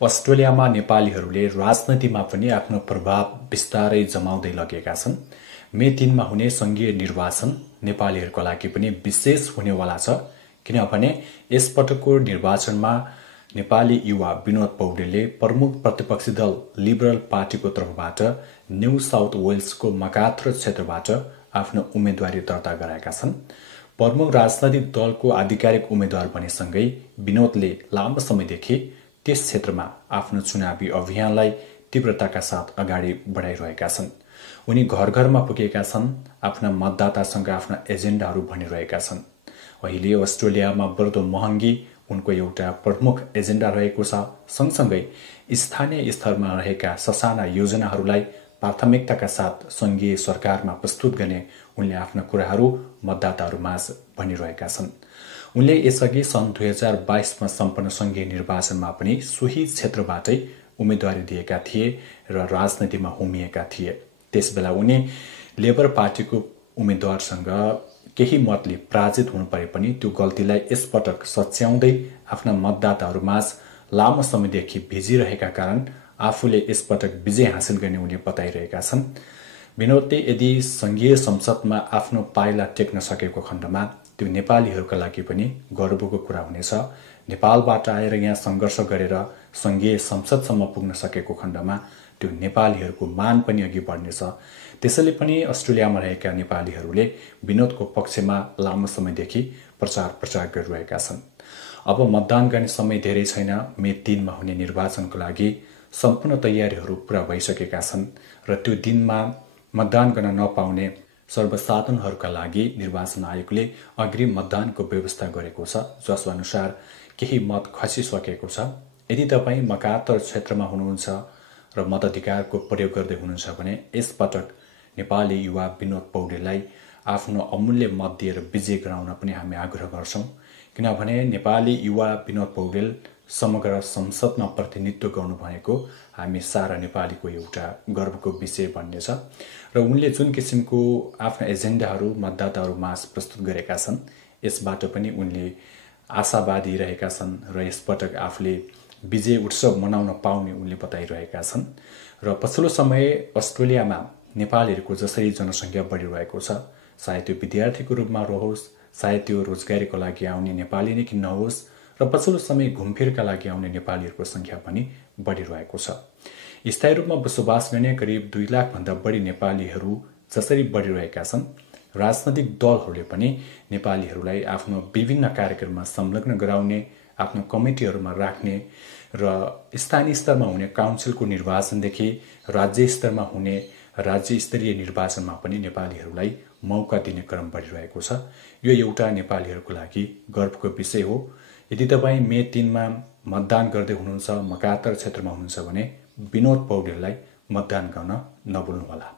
अस्ट्रेलियामा नेपालीहरूले राजनीतिमा पनि आफ्नो प्रभाव बिस्तारै जमाउँदै लगेका छन्। मे 3 मा हुने संघीय निर्वाचन नेपालीहरूको लागि पनि विशेष हुनेवाला छ, किनभने यसपटकको निर्वाचनमा नेपाली युवा विनोद पौडेलले प्रमुख प्रतिपक्षी दल लिबरल पार्टीको तर्फबाट न्यू साउथ वेल्सको मकाथर क्षेत्रबाट आफ्नो उम्मेदवारी दर्ता गराएका छन्। प्रमुख राजनैतिक दलको आधिकारिक उम्मेद्वार बनेसँगै विनोदले लामो समयदेखि त्यस क्षेत्रमा आफ्नो चुनावी अभियानलाई तीव्रताका साथ अगाडि बढाइरहेका छन्। उनी घर घरमा पुगेका छन्, आफ्ना मतदातासँग आफ्ना एजेन्डाहरू भनिरहेका छन्। अहिले अस्ट्रेलियामा बढ्दो महँगी उनको एउटा प्रमुख एजेन्डा रहेको छ। सँगसँगै स्थानीय स्तरमा रहेका ससाना योजनाहरूलाई प्राथमिकताका साथ सङ्घीय सरकारमा प्रस्तुत गर्ने उनले आफ्ना कुराहरू मतदाताहरूमाझ भनिरहेका छन्। उनले यसअघि सन् 2022मा सम्पन्न सङ्घीय निर्वाचनमा पनि सोही क्षेत्रबाटै उम्मेदवारी दिएका थिए र राजनीतिमा होमिएका थिए। त्यसबेला उनी लेबर पार्टीको उम्मेदवारसँग केही मतले पराजित हुनु परे पनि त्यो गल्तीलाई यसपटक सच्याउँदै आफ्ना मतदाताहरूमाझ लामो समयदेखि भिजिरहेका कारण आफूले यसपटक विजय हासिल गर्ने उनले बताइरहेका छन्। विनोदले यदि सङ्घीय संसदमा आफ्नो पाइला टेक्न सकेको खण्डमा त्यो नेपालीहरूका लागि पनि गर्वको कुरा हुनेछ। नेपालबाट आएर यहाँ सङ्घर्ष गरेर सङ्घीय संसदसम्म पुग्न सकेको खण्डमा त्यो नेपालीहरूको मान पनि अघि बढ्नेछ। त्यसैले पनि अस्ट्रेलियामा रहेका नेपालीहरूले विनोदको पक्षमा लामो समयदेखि प्रचार गरिरहेका छन्। अब मतदान गर्ने समय धेरै छैन। मे 3 मा हुने निर्वाचनको लागि सम्पूर्ण तयारीहरू पूरा भइसकेका छन् र त्यो दिनमा मतदान गर्न नपाउने सर्वसाधारणहरूका लागि निर्वाचन आयोगले अग्रिम मतदानको व्यवस्था गरेको छ, जसअनुसार केही मत खसिसकेको छ। यदि तपाईँ मकातर क्षेत्रमा हुनुहुन्छ र मताधिकारको प्रयोग गर्दै हुनुहुन्छ भने यसपटक नेपाली युवा विनोद पौडेललाई आफ्नो अमूल्य मत दिएर विजय गराउन पनि हामी आग्रह गर्छौँ, किनभने नेपाली युवा विनोद पौडेल समग्र संसदमा प्रतिनिधित्व गर्नु भनेको हामी सारा नेपालीको एउटा गर्वको विषय बन्नेछ र उनले जुन किसिमको आफ्ना एजेन्डाहरू मतदाताहरूमाझ प्रस्तुत गरेका छन् यसबाट पनि उनले आशावादी रहेका छन् र यसपटक आफूले विजय उत्सव मनाउन पाउने उनले बताइरहेका छन्। र पछिल्लो समय अस्ट्रेलियामा नेपालीहरूको जसरी जनसङ्ख्या बढिरहेको छ, सायद त्यो विद्यार्थीको रूपमा रहोस्, सायद त्यो रोजगारीको लागि आउने नेपाली नै किन नहोस्, र पछिल्लो समय घुमफिरका लागि आउने नेपालीहरूको सङ्ख्या पनि बढिरहेको छ। स्थायी रूपमा बसोबास गर्ने करिब 2 लाखभन्दा बढी नेपालीहरू जसरी बढिरहेका छन्, राजनैतिक दलहरूले पनि नेपालीहरूलाई आफ्नो विभिन्न कार्यक्रममा संलग्न गराउने, आफ्नो कमिटीहरूमा राख्ने र स्थानीय स्तरमा हुने काउन्सिलको निर्वाचनदेखि राज्य स्तरमा हुने राज्य स्तरीय निर्वाचनमा पनि नेपालीहरूलाई मौका दिने क्रम बढिरहेको छ। यो एउटा नेपालीहरूको लागि गर्वको विषय हो। यदि तपाईँ मे 3 मा मतदान गर्दै हुनुहुन्छ, मकातर क्षेत्रमा हुनुहुन्छ भने विनोद पौडेललाई मतदान गर्न नभुल्नुहोला।